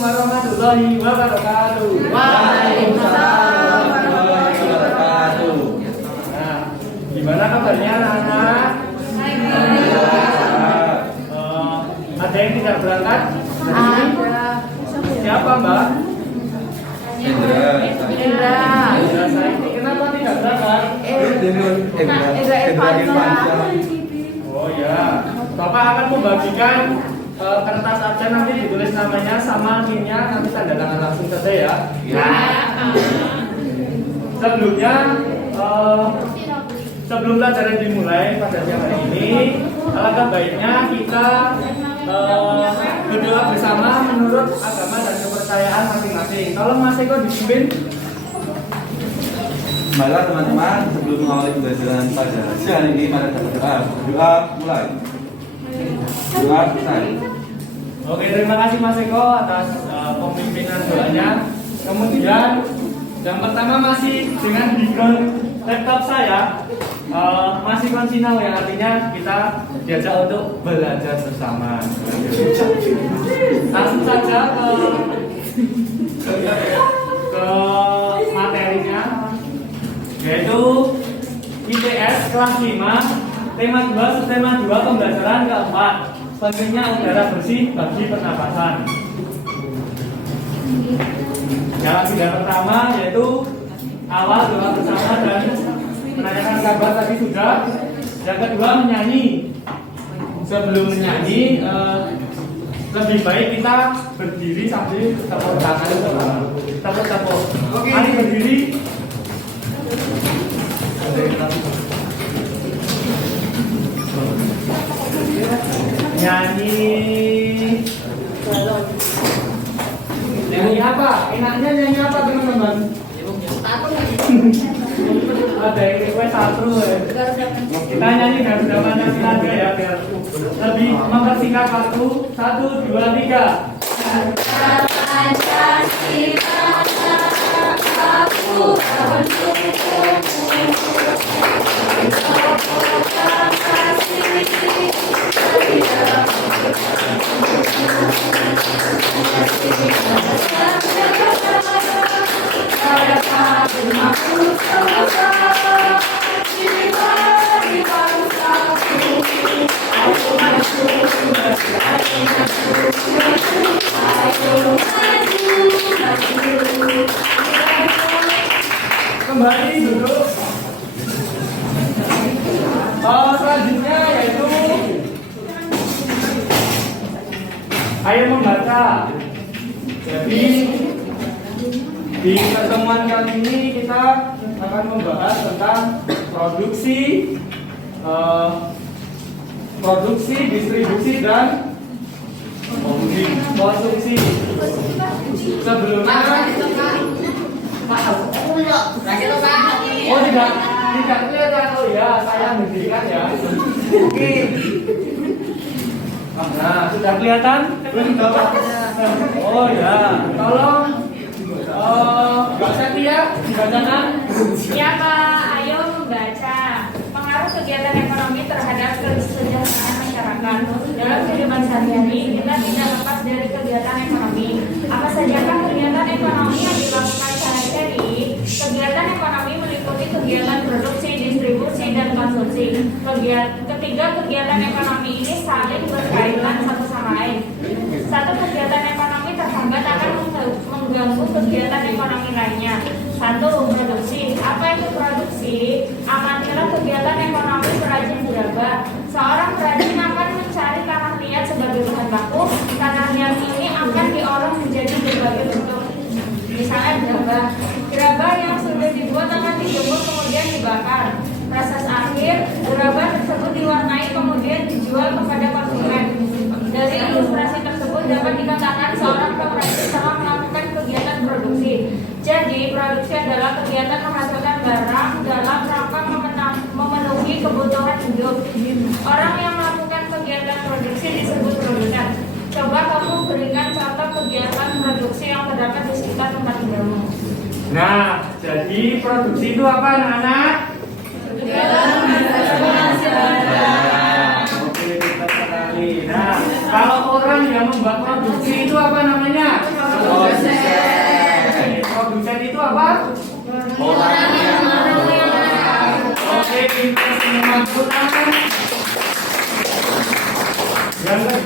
warahmatullahi wabarakatuh. Waalaikumsalam warahmatullahi wabarakatuh. Nah, gimana kabarnya anak-anak? Ada yang tidak berangkat? Ada. Siapa Mbak? Indra. Indra Saidi. Kenapa tidak berangkat? Indra Irfansyah. Oh ya, Bapak akan membagikan kertas absen, nanti ditulis namanya sama NIM-nya, nanti tanda tangan langsung saja ya. Sebelumnya, sebelum pelajaran dimulai pada siang hari ini, alangkah baiknya kita berdoa bersama menurut agama dan kepercayaan masing-masing. Tolong Mas Eko dipimpin. Baiklah teman-teman, sebelum mengawali pembelajaran pada siang hari ini, mari kita berdoa. Doa mulai. Doa selesai. Oke, terima kasih Mas Eko atas pemimpinan doanya. Kemudian yang pertama masih dengan background laptop saya masih konsinau, yang artinya kita diajak untuk belajar bersama. Langsung saja ke materinya, yaitu IPS kelas 5 tema 2 subtema 2 pembelajaran keempat, pentingnya udara bersih bagi pernapasan. Yang agenda pertama yaitu awal doa bersama dan menanyakan kabar tadi sudah. Yang kedua menyanyi. Sebelum menyanyi lebih baik kita berdiri sambil tepuk tangan. Tepuk. Mari berdiri. Nyanyi. Nyanyi apa? Enaknya nyanyi apa teman-teman? Ada yang request satu ya. Kita nyanyi Garuda Pancasila ya biar lebih mempersingkat waktu. 1, 2, 3. Garuda Pancasila, aku Kembali duduk. Selanjutnya yaitu ayo membaca. Jadi di pertemuan kali ini kita akan membahas tentang produksi, distribusi dan konsumsi. Sebelumnya oh tidak kelihatan. Oh ya, saya mendirikan ya. Oke. Nah, sudah kelihatan? Oh ya, tolong Mbak Setia dibacakan. Ya Pak, ayo membaca. Pengaruh kegiatan ekonomi terhadap kesejahteraan masyarakat. Dalam kehidupan sehari-hari, kita tidak lepas dari kegiatan ekonomi. Apa sajakah kegiatan ekonomi yang dilakukan sehari-hari? Kegiatan ekonomi meliputi kegiatan produksi, distribusi, dan konsumsi. Ketiga kegiatan ekonomi ini saling berkaitan satu sama lain. Satu kegiatan ekonomi terhambat akan mengganggu kegiatan ekonomi lainnya. 1. Produksi. Apa itu produksi? Amatilah kegiatan ekonomi perajin gerabah. Seorang perajin akan mencari tanah liat sebagai bahan baku. Tanah liat ini akan diolah menjadi berbagai bentuk. Misalnya gerabah. Gerabah yang sudah dibuat akan dijemur kemudian dibakar. Proses akhir, gerabah tersebut diwarnai kemudian dijual kepada konsumen. Dari ilustrasi tersebut dapat dikatakan seorang perajin telah melakukan kegiatan produksi. Jadi, produksi adalah kegiatan menghasilkan barang dalam rangka memenuhi kebutuhan hidup. Orang yang melakukan kegiatan produksi disebut produsen. Coba kamu berikan contoh kegiatan produksi yang terdapat di sekitar tempat tinggalmu. Nah, jadi produksi itu apa anak-anak? Oke, pintar sekali. Nah, kalau orang yang membuat produksi itu apa namanya?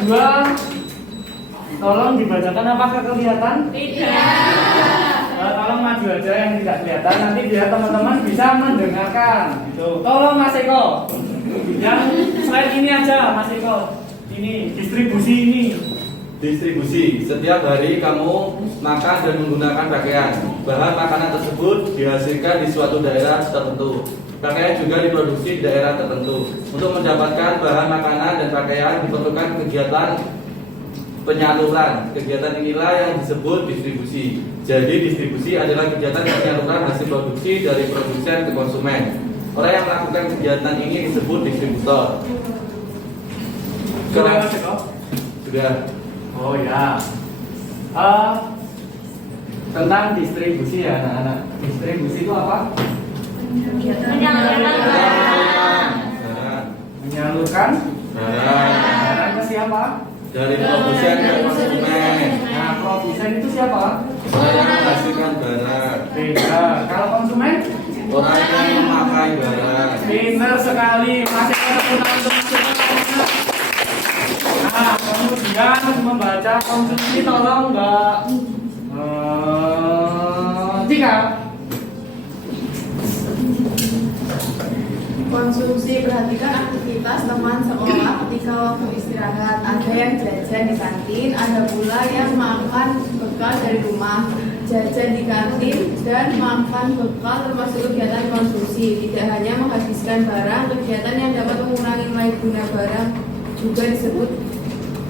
kedua, tolong dibacakan apakah kelihatan? Tolong maju aja yang tidak kelihatan, nanti biar teman-teman bisa mendengarkan. Gitu. Tolong Mas Eko, yang slide ini aja Mas Eko. Ini distribusi ini. Distribusi. Setiap hari kamu makan dan menggunakan pakaian. Bahan makanan tersebut dihasilkan di suatu daerah tertentu. Pakaian juga diproduksi di daerah tertentu. Untuk mendapatkan bahan makanan dan pakaian diperlukan kegiatan penyaluran. Kegiatan inilah yang disebut distribusi. Jadi distribusi adalah kegiatan penyaluran hasil produksi dari produsen ke konsumen. Orang yang melakukan kegiatan ini disebut distributor. Sudah Mas Eko? Sudah. Oh ya. Tentang distribusi ya anak-anak. Distribusi itu apa? Menyalurkan barang. Menyalurkan barang ke siapa? Dari produsen ke konsumen. Nah, produsen itu siapa? Orang yang menghasilkan barang. Beda. Kalau konsumen? Orang yang memakai barang. Benar sekali. Masih ada teman-teman. Nah, kemudian membaca konsumsi tolong Mbak Tika. Konsumsi, perhatikan aktivitas teman sekolah ketika waktu istirahat. Ada yang jajan di kantin, ada pula yang makan bekal dari rumah. Jajan di kantin dan makan bekal termasuk kegiatan konsumsi. Tidak hanya menghabiskan barang, kegiatan yang dapat mengurangi nilai guna barang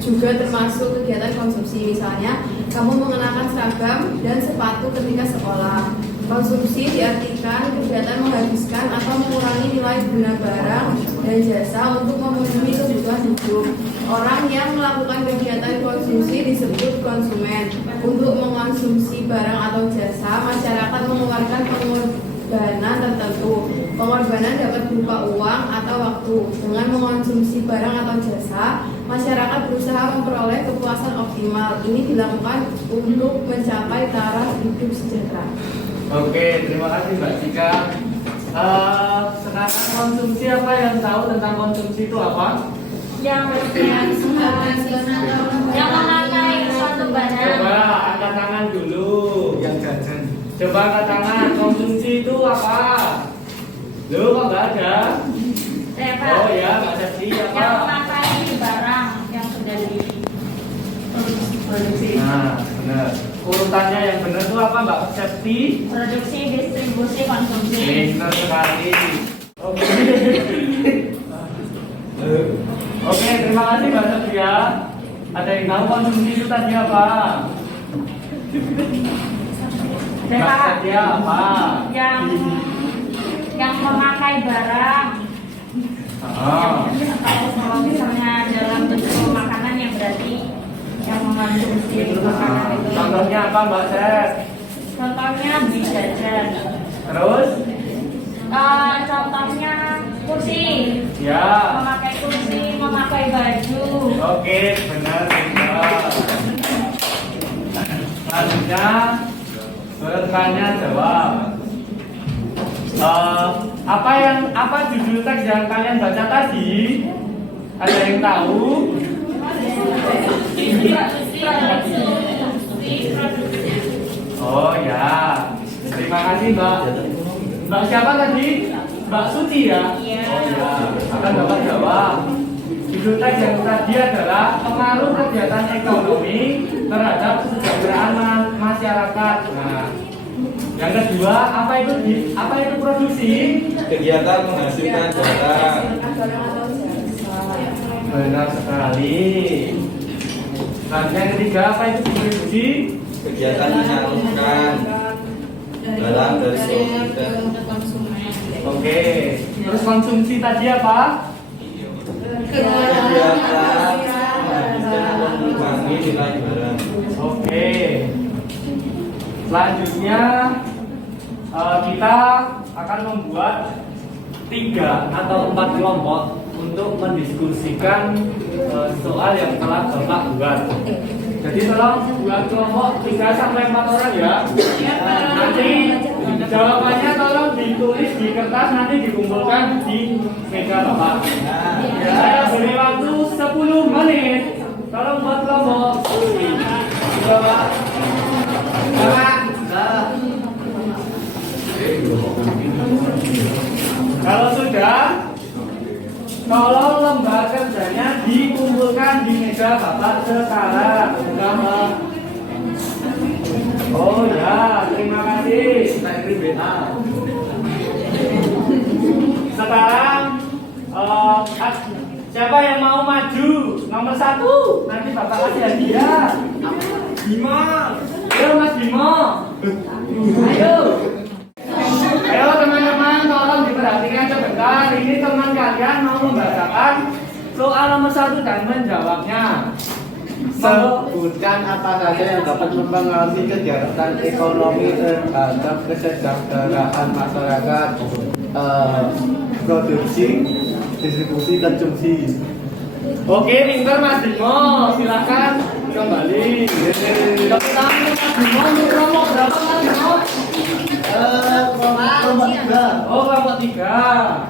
juga termasuk kegiatan konsumsi. Misalnya, kamu mengenakan seragam dan sepatu ketika sekolah. Konsumsi diartikan kegiatan menghabiskan atau mengurangi nilai guna barang dan jasa untuk memenuhi kebutuhan hidup. Orang yang melakukan kegiatan konsumsi disebut konsumen. Untuk mengonsumsi barang atau jasa, masyarakat mengeluarkan pengorbanan tertentu. Pengorbanan dapat berupa uang atau waktu. Dengan mengonsumsi barang atau jasa, masyarakat berusaha memperoleh kepuasan optimal. Ini dilakukan untuk mencapai taraf hidup sejahtera. Oke, terima kasih Mbak Tika. Sekarang konsumsi apa yang tahu tentang konsumsi itu apa? Yang memakai suatu barang. Coba angkat tangan dulu. Yang jajan. Coba angkat tangan. Konsumsi itu apa? Loh, kok nggak ada? Pak. Oh ya, Mbak Sesi Yang apa? memakai barang yang sudah diproduksi. Nah, benar. Urutannya yang benar itu apa Mbak Septi? Produksi, distribusi, konsumsi. Benar sekali. Oke. Oke, terima kasih Mbak Septia. Ada yang tahu konsumsi itu tadi apa? Mbak Septia apa? Yang memakai barang. Kalau misalnya dalam bentuk makanan yang berarti yang mengonsumsi makanan itu. Contohnya apa Mbak Sep? Contohnya beli jajan. Terus? Contohnya kursi. Ya. Memakai kursi, memakai baju. Oke, benar. Selanjutnya, bertanya jawab. Apa judul teks yang kalian baca tadi? Ada yang tahu? Oh ya, terima kasih Mbak. Mbak siapa tadi? Mbak Suci ya? Iya. Oh ya, akan dapat jawab. Judul teks yang tadi adalah pengaruh kegiatan ekonomi terhadap kesejahteraan masyarakat. Nah, yang kedua, apa itu produksi? Kegiatan menghasilkan barang. Benar sekali. Yang ketiga, apa itu distribusi? Kegiatan menyalurkan barang dari produsen. Oke. Terus konsumsi tadi apa? Kegiatan menghabiskan atau mengurangi nilai barang. Oke. Selanjutnya kita akan membuat 3 atau 4 kelompok untuk mendiskusikan soal yang telah Bapak buat. Jadi tolong buat kelompok 3 sampai 4 orang ya. Nanti jawabannya tolong ditulis di kertas, nanti dikumpulkan di meja Bapak. Saya beri waktu 10 menit. Tolong buat kelompok. Coba. Kalau sudah, tolong lembar kerjanya dikumpulkan di meja Bapak sekarang. Sudah, Pak? Oh ya, terima kasih. Sekarang siapa yang mau maju? Nomor 1. Nanti Bapak kasih hadiah. Bimo. Ayo Mas Bimo. Ayo. Ayo teman-teman, tolong diperhatikan sebentar. Ini teman kalian mau membacakan soal nomor 1 dan menjawabnya. Sebutkan apa saja yang dapat mempengaruhi kegiatan ekonomi terhadap kesejahteraan masyarakat, produksi, distribusi, konsumsi. Oke, pintar Mas Bimo. Silakan kembali. Tepuk tangan untuk Mas Bimo. Kelompok berapa Mas Bimo? Kelompok 3. Oh, kelompok 3.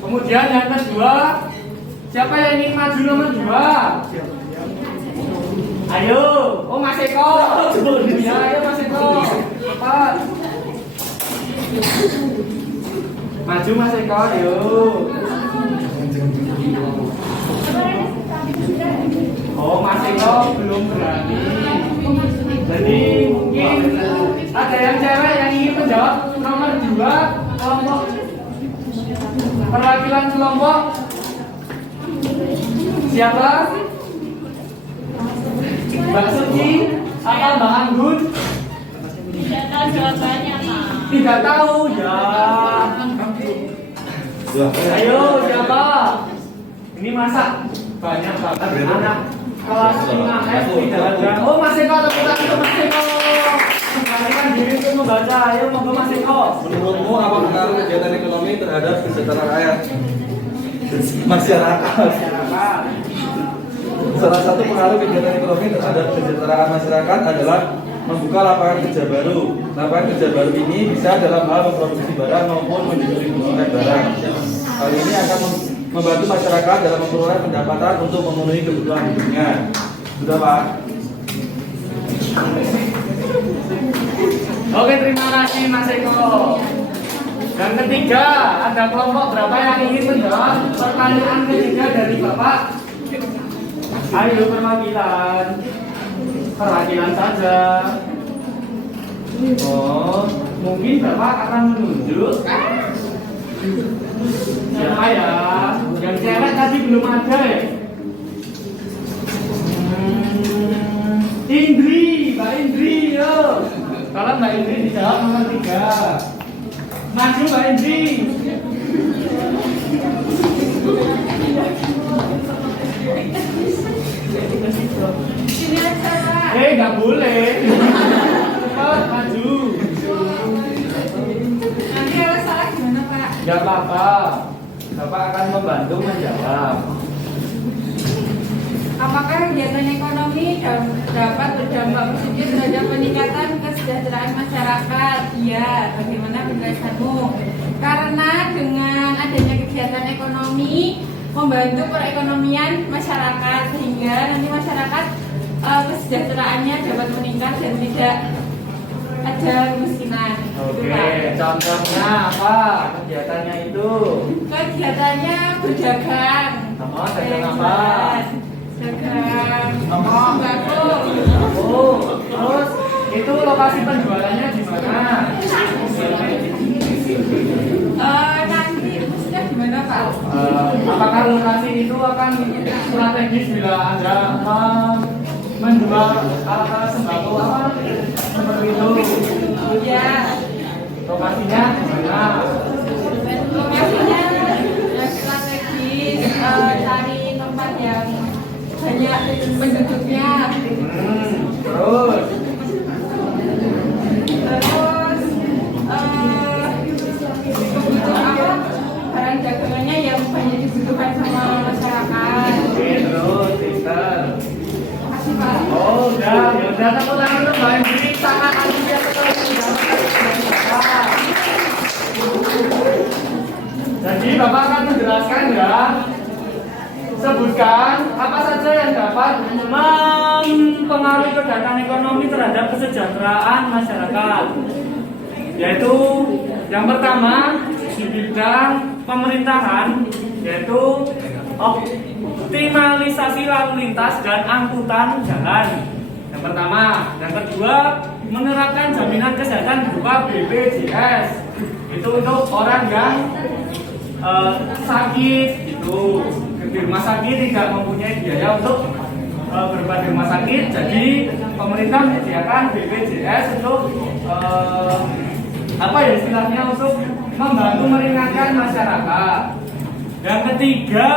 Kemudian yang kedua, siapa yang ingin maju nomor 2? Ayo, oh Mas Eko. Ya, ayo Mas Eko. Cepat. Maju Mas Eko, ayo. Oh, Mas Eko belum berani. Jadi mungkin ada yang cewek yang ingin menjawab nomor 2 kelompok perwakilan kelompok. Siapa? Mbak Suci apa Mbak Anggun? Tidak tahu jawabannya, Pak. Tidak tahu ya. Ayo siapa? Ini masa banyak banget anak kelas 5 S tidak ada. Oh Mas Eko, tepuk tangan untuk Mas Eko. Kembalikan diri untuk membaca. Ayo monggo Mas Eko. Menurutmu apa pengaruh kegiatan ekonomi terhadap kesejahteraan rakyat? Masyarakat. Salah satu pengaruh kegiatan ekonomi terhadap kesejahteraan masyarakat adalah membuka lapangan kerja baru. Lapangan kerja baru ini bisa dalam hal memproduksi barang maupun mendistribusikan barang. Hal ini akan membantu masyarakat dalam memperoleh pendapatan untuk memenuhi kebutuhan hidupnya. Sudah Pak? Oke, terima kasih Mas Eko. Dan ketiga, ada kelompok berapa yang ingin menjawab pertanyaan ketiga dari Bapak? Ayo perwakilan saja. Oh, mungkin Bapak akan menunjuk siapa ya? Yang cewek tadi belum ada ya? Indri, Mbak Indri, yo. Kalau Mbak Indri dijawab nomor 3. Maju Mbak Indri. Sini aja, Pak. Nggak boleh. Cepat maju. Nanti kalau salah gimana, Pak? Nggak apa-apa. Bapak akan membantu menjawab. Apakah kegiatan ekonomi dapat berdampak positif terhadap peningkatan kesejahteraan masyarakat? Iya. Bagaimana penjelasanmu? Karena dengan adanya kegiatan ekonomi membantu perekonomian masyarakat sehingga nanti masyarakat kesejahteraannya dapat meningkat dan tidak ada kemiskinan. Oke, contohnya apa kegiatannya itu? Kegiatannya berdagang. Oh, dagang apa? Dagang sembako. Oh, terus itu lokasi penjualannya di mana? Nanti maksudnya gimana, Pak? Apakah lokasi itu akan strategis bila Anda menjual alat-alat sembako apa seperti itu? Ya, Lokasinya di mana? lokasinya strategis, cari tempat yang banyak penduduknya. Terus Kebutuhan apa? Barang dagangannya yang banyak dibutuhkan sama masyarakat. oke, terus Sister. Makasih, Pak. Oh, udah, ya udah tepuk tangan untuk Mbak Indri sangat antusias sekali menjawab Bapak. Jadi Bapak akan menjelaskan ya Sebutkan apa saja yang dapat mempengaruhi kegiatan ekonomi terhadap kesejahteraan masyarakat. Yaitu yang pertama di bidang pemerintahan, yaitu optimalisasi lalu lintas dan angkutan jalan. Yang pertama, yang kedua menerapkan jaminan kesehatan berupa BPJS. Itu untuk orang yang sakit gitu. Di rumah sakit tidak mempunyai biaya untuk berobat di rumah sakit, jadi pemerintah menyediakan BPJS untuk apa ya istilahnya, untuk membantu meringankan masyarakat. Yang ketiga,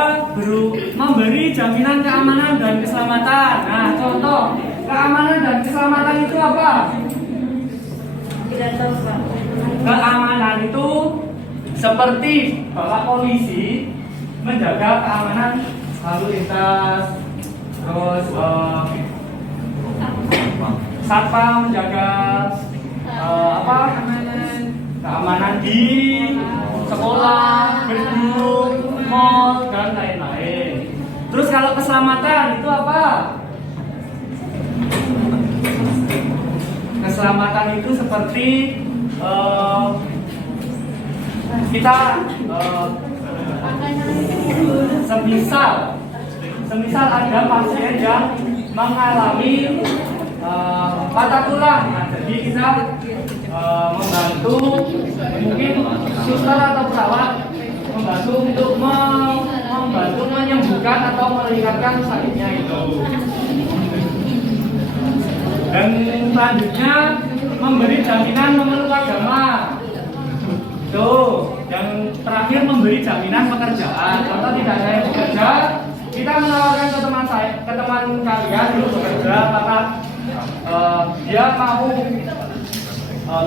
memberi jaminan keamanan dan keselamatan. Nah, contoh keamanan dan keselamatan itu apa? Tidak tahu, Pak. Keamanan itu seperti Bapak polisi menjaga keamanan lalu lintas, terus satpam menjaga keamanan di sekolah, gedung, mall dan lain-lain. Terus kalau keselamatan itu apa? Keselamatan itu seperti kita semisal ada pasien yang mengalami patah tulang, nah, jadi kita membantu, mungkin suster atau perawat membantu untuk membantu menyembuhkan atau meringankan sakitnya itu. Dan selanjutnya memberi jaminan memeluk agama. Tuh, yang terakhir memberi jaminan pekerjaan. Contoh tidak ada yang bekerja, kita menawarkan ke teman kalian dulu bekerja, apakah dia mau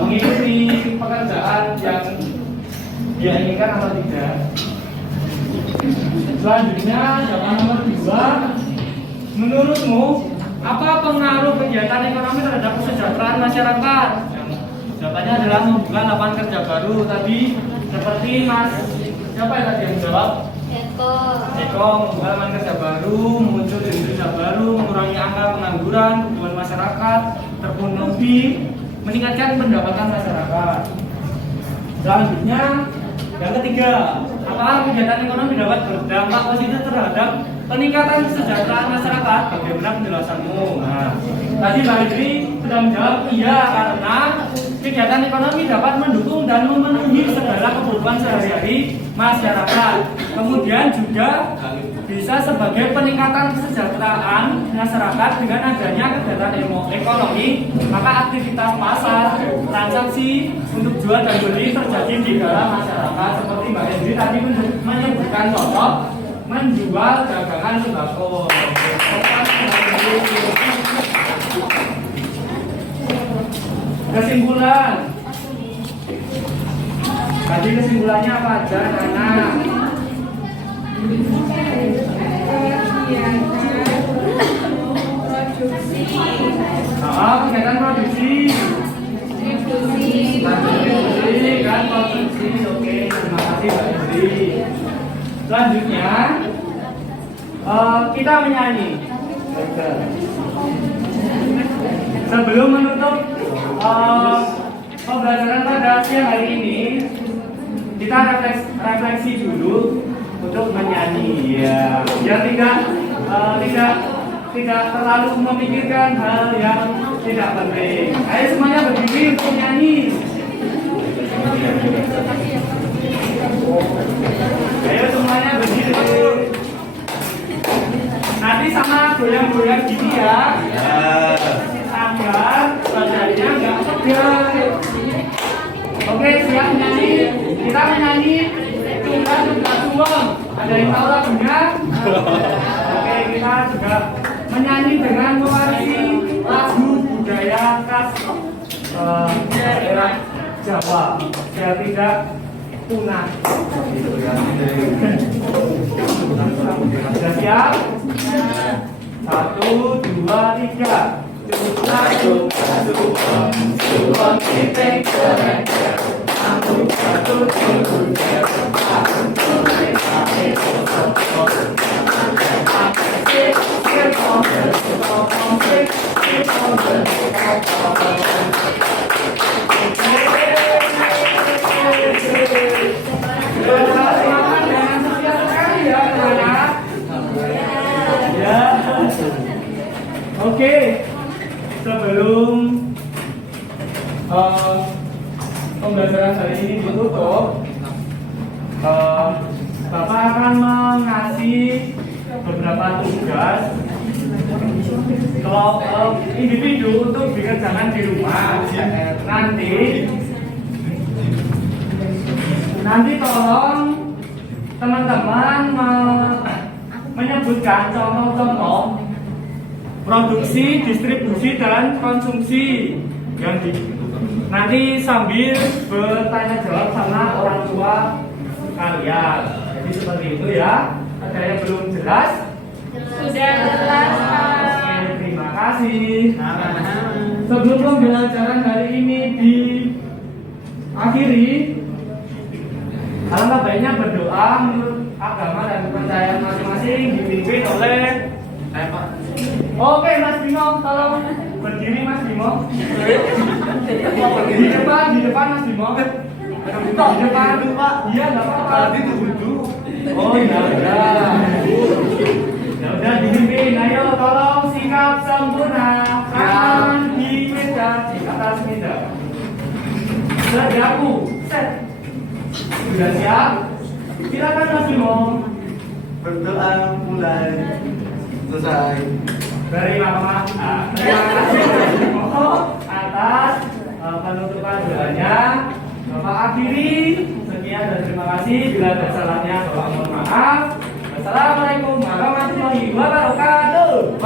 mengikuti pekerjaan yang dia inginkan atau tidak. Selanjutnya, jawaban nomor 2, menurutmu apa pengaruh kegiatan ekonomi terhadap kesejahteraan masyarakat? Jawabannya adalah membuka lapangan kerja baru. Tadi seperti Mas siapa yang tadi yang menjawab? Eko membuka lapangan kerja baru, muncul industri baru, mengurangi angka pengangguran, kebutuhan masyarakat terpenuhi, meningkatkan pendapatan masyarakat. Selanjutnya, yang ketiga, apakah kegiatan ekonomi dapat berdampak positif terhadap peningkatan kesejahteraan masyarakat? Bagaimana penjelasanmu? Nah, tadi Mbak Indri sudah menjawab iya, karena kegiatan ekonomi dapat mendukung dan memenuhi segala kebutuhan sehari-hari masyarakat. Kemudian juga bisa sebagai peningkatan kesejahteraan masyarakat dengan adanya kegiatan ekonomi, maka aktivitas pasar, transaksi untuk jual dan beli terjadi di dalam masyarakat. Seperti Mbak Indri tadi menyebutkan contoh menjual dagangan sembako. Kesimpulan. Tadi kesimpulannya apa aja, anak? Kegiatan produksi. Kan produksi. Oke, terima kasih Mbak Indri. Selanjutnya kita menyanyi. Sebelum menutup pembelajaran pada siang hari ini, kita refleksi dulu untuk menyanyi, ya, biar tidak terlalu memikirkan hal yang tidak penting. Ayo semuanya berdiri untuk menyanyi. Ayo semuanya berdiri. Nanti sama goyang-goyang gini ya. Agar badannya nggak pegal. Oke, siap menyanyi. Kita menyanyi tunggal suweng. Ada yang tahu lagunya? Oke, kita juga menyanyi dengan mewarisi lagu budaya khas daerah Jawa biar tidak punah. Sudah siap? 1, 2, 3. Suweng kita keren, aku satu sebelum pembelajaran hari ini ditutup, Bapak akan mengasih beberapa tugas individu untuk dikerjakan di rumah. Nanti tolong teman-teman menyebutkan contoh-contoh produksi, distribusi, dan konsumsi yang nanti sambil bertanya jawab sama orang tua kalian. Jadi seperti itu ya. Ada yang belum jelas? Sudah jelas, Pak. Oke, terima kasih. Sebelum pembelajaran hari ini diakhiri, alangkah baiknya berdoa menurut agama dan kepercayaan masing-masing dipimpin oleh Oke, Mas Bimo, tolong berdiri, Mas Bimo. Di depan Mas Bimo. Di depan, Pak. Iya, nggak apa-apa. Tadi duduk. Oh iya, ya udah dipimpin. Ayo, tolong sikap sempurna. Tangan di meja, di atas meja. Sediaku, set. Sudah siap? Silakan Mas Bimo. Berdoa mulai. Selesai. Terima kasih Mas Bimo atas penutupan doanya. Bapak akhiri. Sekian dan terima kasih. Bila ada salahnya, Bapak mohon maaf. Wassalamualaikum warahmatullahi wabarakatuh.